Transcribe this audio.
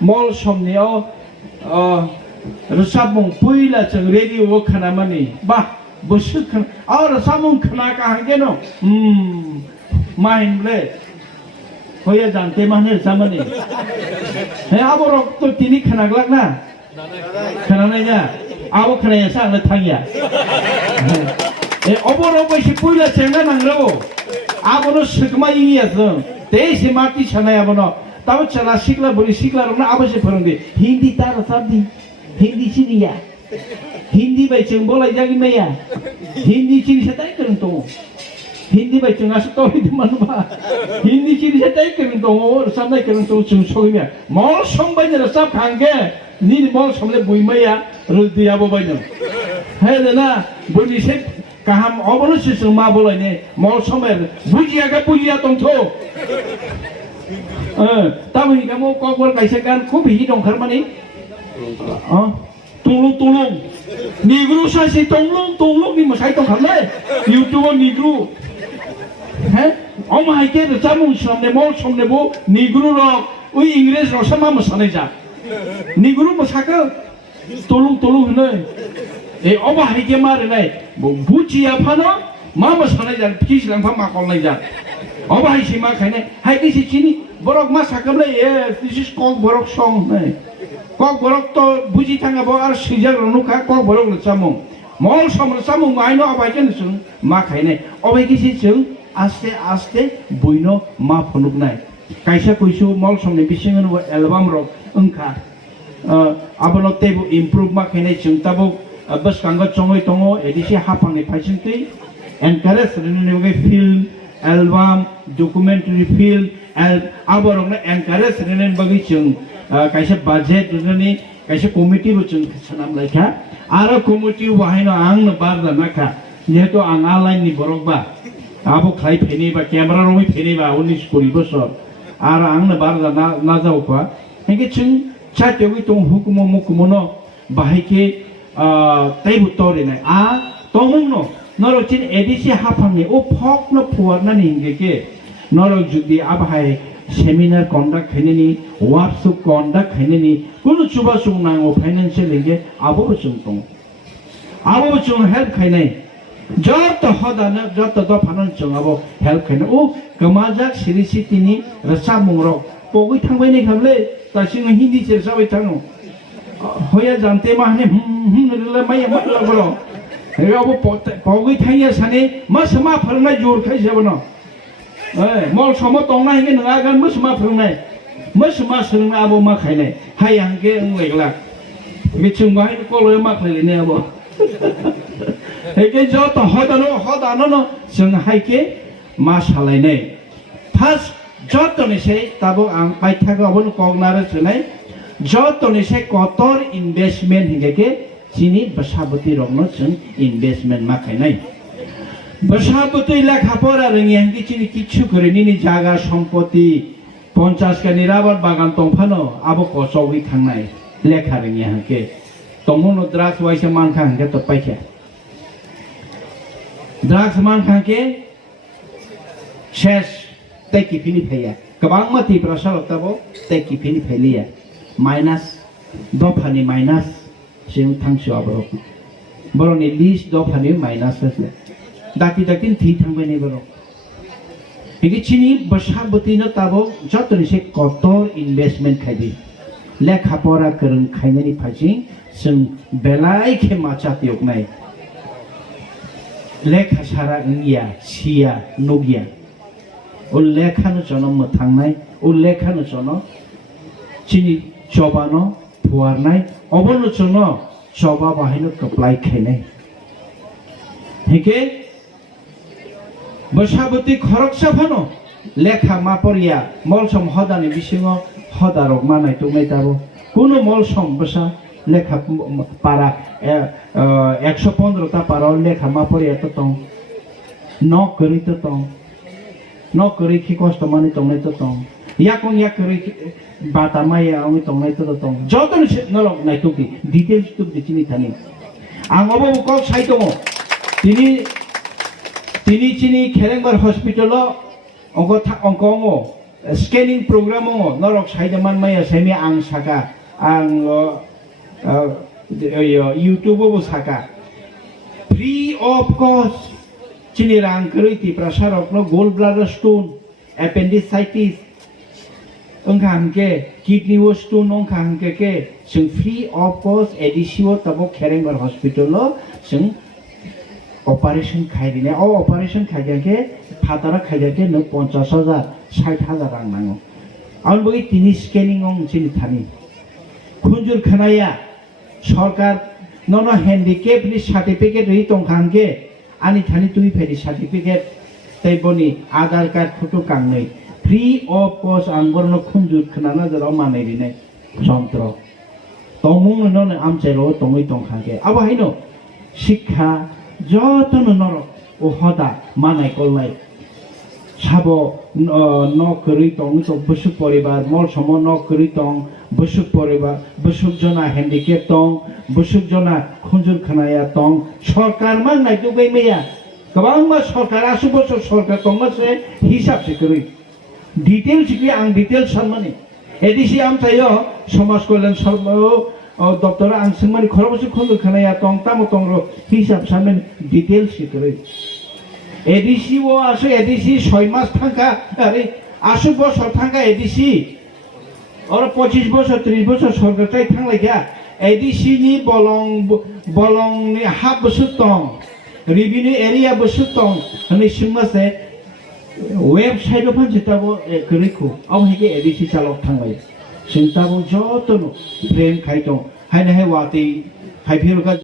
mall somnio resabung puila jeng radio kana mani bah busuk kan resabung kana ka hangeno main ble hoya jante mane samani he aborok to tini kana glak na kana nanya abo kana ya sang le thangya e aborok bai si puila chenga nangro abono sukma iya jeng te se mati chana ya bono tau chala sikla buri sikla rona abo se phorongdi hindi tar sabdi hindi sini ya hindi bai cheng bolai jagi maya hindi sini setai kereng to hindi bai cheng asu to di manba hindi sini setai kereng to samnai kereng to chung soi me mol som bai ne sab khangge ni mol som le bui maya rudi abo bai no he na buni se kaham obono se ma bolai ne mol somer bujia ga bujia tong tho tamu kamu kok bol kaisa kan ku bi dong kharmani tulung tulung nigru sasi tulung tulung ni masai tong khamle youtube nigru he oma haike de chamung samne mol somne bo nigru ro ui ingres ro sama masane ja nigru masaka tulung tulung ne e oma haike mare nai buchia phano ma masane ja kis lang pha ma kol nai ja oma haisi ma khaine haike si chini borok ma sakable this is called borok song ne kok borok to buji thanga bo ar sijar nuka kok borok le samung mol som le samung maino abai chen sung ma khaine obai kisi chung aste aste buino ma phonuk nai kaisa koisu mol som ne bising no album rok ungkha abono tebu improve ma khaine chung tabo bas kanga chongoi tongo edisi hapang ne phaisin tei encourage ne film album documentary film aborok ne encourage ne bagi chung kaisa budget ni kaisa committee bo chung sanam laika aro committee wahaino ang na barda nakha jeto ang online ni borok ba abo khai pheni ba camera romi pheni ba 19 20 bosor aro ang na barda na jau kwa henge chung chat yogi tong hukumo mukumono bahike taibu tori na tomung no noro chin edisi hapangni o phok no phuar na ninge ke noro judi abhai seminar conduct khaineni workshop conduct khaineni kuno chuba chung nang o financial lege abo chung tong abo chung help khainai jot hodana jot do phanan chung abo help khaina o kamajak sirisi tini rasa mungrok pogoi thangbai nei khamle ta sing hindi che sabai thango hoya jante ma hane le mai ma la bolo he abo pogoi thaiya sane ma sama pharna jor khai jabno mol somo tongna hinge nanga gan musma phungnai musma sungna abo ma khainai hayang ge nglegla michung bai ko lo ma khlele ne abo hege jo to hodano no sung haike ma salainai first joto ni sei tabo ang paithaga obon kognare sunai joto ni sei kotor investment hinge ke chini basabati rogno sung investment ma khainai बसाबतै लेखा पढ़ा रोङि हांखि चिनि किच्छु करे निनि जागा सम्पत्ति 50 का निराबर बागान तंफानो आबो कसौगि थांनाय लेखा रोङि हांखे तंमुनो द्राग्स वाइसे मानखा हांखे तो पाइखा द्राग्स मानखा के शेष तैकि फिनि फैया गोबां माति प्रसार तबो तैकि फिनि फैलिया माइनास दफानि माइनास सिं थांसो आबरो बरनि लिस्ट दफानि माइनास हसे dati thi thangbai nei boro egi chini basabati no tabo jotoni se kotor investment khaidi lekha pora kereng khainani phaji sung belai khe macha tiok nai lekha sara ngia sia nogia o lekha no jono mothangnai o lekha no jono chini chobano puarnai obono jono choba bahino kaplai khainai heke बसाबती खरकसा फनो लेखा मापरिया मलसम हदानि बिसिङो हदारक मानाय तुमै ताबो कुनो मलसम बसा लेखा पारा 115 ता पारा लेखा मापरिया त तङ न करि त तङ न करि खि कष्ट मानि तङनै त तङ याकं या करि बाता माया आउनि तङनै त तङ जतन नलक नाय तुकि डिटेल्स तुक दिचिनि थानि आंगबो को साइतमो तिनी chini Kelengbar hospital ongo scanning program mo norok saidaman maya semi ang saka ang YouTube bo saka free of cost cinirang keriti prasarok no gallbladder stone appendicitis engkang ke kidney stone engkang ke sing free of cost edisio tabo Kerengar hospital lo sing operation খাইদিনে O operation খাইজাকে ফাতারা খাইজাকে ন 50,000 60,000 রাং নাঙো আউন বই তিনি scanning অং চিনি থানি খুনজুর খানায়া সরকার নন হ্যান্ডিক্যাপ নি সার্টিফিকেট রি তংখানকে আনি থানি তুই ফেরি সার্টিফিকেট তাই বনি আধার কার্ড ফটো কাংनै ফ্রি অফ কস্ট আঙ্গরন খুনজুর খানানা জরা মানাই দিনে যন্ত্র তমুং নন আমচাইরো তমই তংখানকে আবা হাইনো শিক্ষা যতন নরক ও হদা মানাই কল্লাই সাবো নকরি তং তো বসুক পরিবার মল সম নকরি তং বসুক পরিবার বসুক জনা হ্যান্ডিক্যাপ তং বসুক জনা খুনজুর খানায়া তং সরকার মান নাই তো গইমেয়া গোबां मा সরকার 80 বছর সরকার তংমাসে হিসাব সিকরি ডিটেইল সিকরি আং ডিটেইল সানমানি এডিসি আমচাইও সমাজ কল্যাণ দপ্তর আং সিংমানি খরবসে খুনজুর খানায়া তং তামো তংর হিসাব সানমেন ডিটেইল সিকরি এডিসি ও আসে এডিসি 6 মাস থাকা আরে 80 বছর থাকা এডিসি আর 25 বছর 30 বছর সরকারটাই থাকলে গিয়া এডিসি নি বলং নি হাফ বছর তং রিভিনিউ এরিয়া বছর তং মানে সিংমাসে ওয়েবসাইট ও ফানজিতাবো করিখু আও হেকে এডিসি চালক থাকলাই সিংতাবো যতনো প্রেম খাইতং হাইনা হে ওয়াতি হাইফিরকা